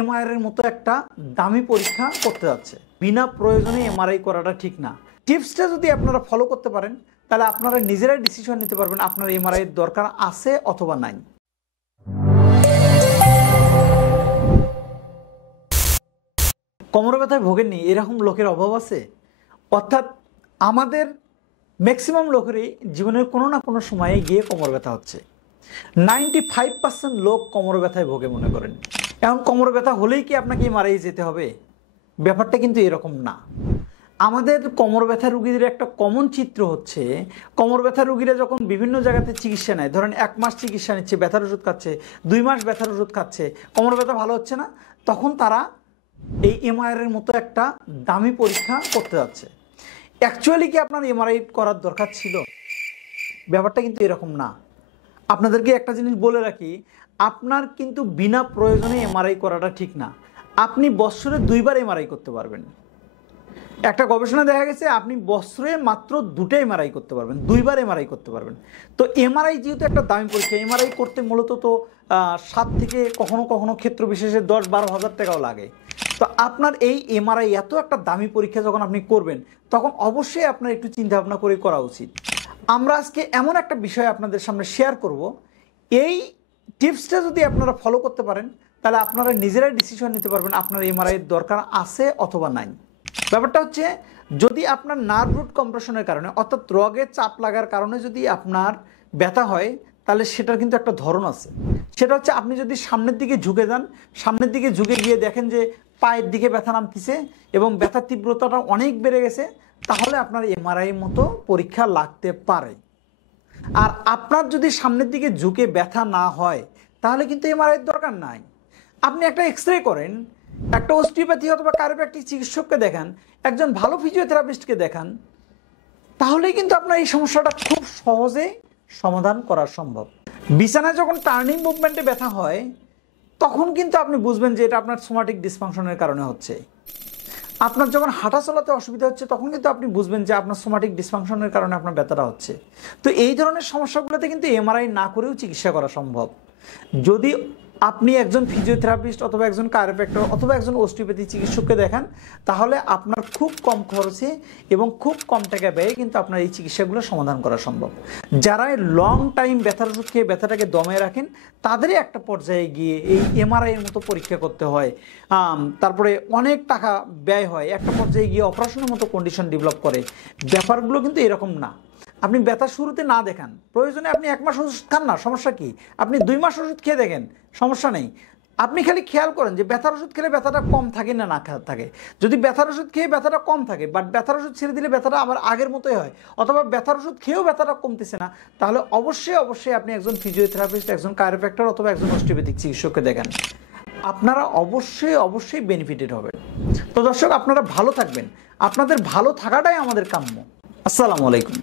MRI এর মতো একটা দামি পরীক্ষা করতে যাচ্ছে, বিনা প্রয়োজনে এমআরআই করাটা ঠিক না। টিপসটা যদি আপনারা ফলো করতে পারেন তাহলে আপনারা নিজেরাই ডিসিশন নিতে পারবেন আপনার এমআরআই এর দরকার আছে অথবা নাই। কোমর ব্যথায় ভোগেননি এরকম লোকের অভাব আছে? অর্থাৎ আমাদের ম্যাক্সিমাম লোকেরই জীবনের কোনো না কোনো সময়ে গিয়ে কোমর ব্যথা হচ্ছে। 95% লোক কোমর ব্যথায় ভোগে মনে করেন। এখন কোমর ব্যথা হলেই কি আপনাকে এমআরআই যেতে হবে? ব্যাপারটা কিন্তু এরকম না। আমাদের কোমর ব্যথা রোগীদের একটা কমন চিত্র হচ্ছে, কোমর ব্যথা রোগীরা যখন বিভিন্ন জায়গাতে চিকিৎসা নেয়, ধরেন 1 মাস চিকিৎসা নিচ্ছে, ব্যথার ওষুধ খাচ্ছে, 2 মাস ব্যথার ওষুধ খাচ্ছে, কোমর ব্যথা ভালো হচ্ছে না, তখন তারা এই এমআরআই এর মতো একটা দামি পরীক্ষা করতে যাচ্ছে। অ্যাকচুয়ালি কি আপনার এমআরআই করার দরকার ছিল? ব্যাপারটা কিন্তু এরকম না। আপনাদেরকে একটা জিনিস বলে রাখি, আপনার কিন্তু বিনা প্রয়োজনে এমআরআই করাটা ঠিক না। আপনি বছরে 2 বার এমআরআই করতে পারবেন। একটা গবেষণা দেখা গেছে আপনি বছরে মাত্র 2টা এমআরআই করতে পারবেন, 2 বার এমআরআই করতে পারবেন। তো এমআরআই যেহেতু একটা দামি পরীক্ষা, এমআরআই করতে মূলত তো 7 থেকে কখনো কখনো ক্ষেত্র বিশেষে 10-12 হাজার টাকাও লাগে। তো আপনার এই এমআরআই এত একটা দামি পরীক্ষা যখন আপনি করবেন, তখন অবশ্যই আপনার একটু চিন্তা ভাবনা করে করা উচিত। আমরা আজকে এমন একটা বিষয় আপনাদের সামনে শেয়ার করব, এই টিপসটা যদি আপনারা ফলো করতে পারেন তাহলে আপনারা নিজেরাই ডিসিশন নিতে পারবেন আপনার এমআরআই এর দরকার আছে অথবা নাই। ব্যাপারটা হচ্ছে, যদি আপনার নার্ভ রুট কম্প্রেশনের কারণে অর্থাৎ রগের চাপ লাগার কারণে যদি আপনার ব্যথা হয়, তাহলে সেটার কিন্তু একটা ধরন আছে। সেটা হচ্ছে, আপনি যদি সামনের দিকে ঝুঁকে যান, সামনের দিকে ঝুঁকে গিয়ে দেখেন যে পায়ের দিকে ব্যথা নামতেছে এবং ব্যথার তীব্রতাটা অনেক বেড়ে গেছে, তাহলে আপনার এমআরআই মতো পরীক্ষা লাগতে পারে। আর আপনার যদি সামনের দিকে ঝুঁকে ব্যথা না হয়, তাহলে কিন্তু এমআরআই এর দরকার নাই। আপনি একটা এক্সরে করেন, একটা অস্টিওপ্যাথি অথবা কাইরোপ্র্যাকটিক চিকিৎসককে দেখান, একজন ভালো ফিজিওথেরাপিস্টকে দেখান, তাহলেই কিন্তু আপনার এই সমস্যাটা খুব সহজে সমাধান করা সম্ভব। বিছানায় যখন টার্নিং মুভমেন্টে ব্যথা হয়, তখন কিন্তু আপনি বুঝবেন যে এটা আপনার সোমাটিক ডিসফাংশনের কারণে হচ্ছে। আপনার যখন হাঁটা চলাতে অসুবিধা হচ্ছে, তখন কিন্তু আপনি বুঝবেন যে আপনার সোমাটিক ডিসফাংশনের কারণে আপনার ব্যথাটা হচ্ছে। তো এই ধরনের সমস্যাগুলোতে কিন্তু এমআরআই না করেও চিকিৎসা করা সম্ভব। যদি আপনি একজন ফিজিওথেরাপিস্ট অথবা একজন কাইরোপ্র্যাক্টর অথবা একজন অস্টিওপ্যাথি চিকিৎসককে দেখান, তাহলে আপনার খুব কম খরচে এবং খুব কম টাকা ব্যয়ে কিন্তু আপনার এই চিকিৎসাগুলো সমাধান করা সম্ভব। যারা লং টাইম ব্যথার ওষুধ খেয়ে ব্যথাটাকে দমে রাখেন, তাদেরই একটা পর্যায়ে গিয়ে এই এমআরআই এর মতো পরীক্ষা করতে হয়, তারপরে অনেক টাকা ব্যয় হয়, একটা পর্যায়ে গিয়ে অপারেশনের মতো কন্ডিশন ডেভেলপ করে। ব্যাপারগুলো কিন্তু এরকম না। আপনি ব্যথা শুরুতে না দেখান, প্রয়োজনে আপনি 1 মাস ওষুধ খান না, সমস্যা কি? আপনি 2 মাস ওষুধ খেয়ে দেখেন, সমস্যা নেই। আপনি খালি খেয়াল করেন যে ব্যথার ওষুধ খেলে ব্যথাটা কম থাকে না থাকে। যদি ব্যথার ওষুধ খেয়ে ব্যথাটা কম থাকে, বাট ব্যথার ওষুধ ছেড়ে দিলে ব্যথাটা আবার আগের মতোই হয়, অথবা ব্যথার ওষুধ খেয়েও ব্যথাটা কমতেছে না, তাহলে অবশ্যই আপনি একজন ফিজিওথেরাপিস্ট, একজন কাইরোপ্র্যাক্টর অথবা একজন অস্টিওপ্যাথিক চিকিৎসককে দেখান। আপনারা অবশ্যই বেনিফিটেড হবেন। তো দর্শক, আপনারা ভালো থাকবেন। আপনাদের ভালো থাকাটাই আমাদের কাম্য। আসসালামু আলাইকুম।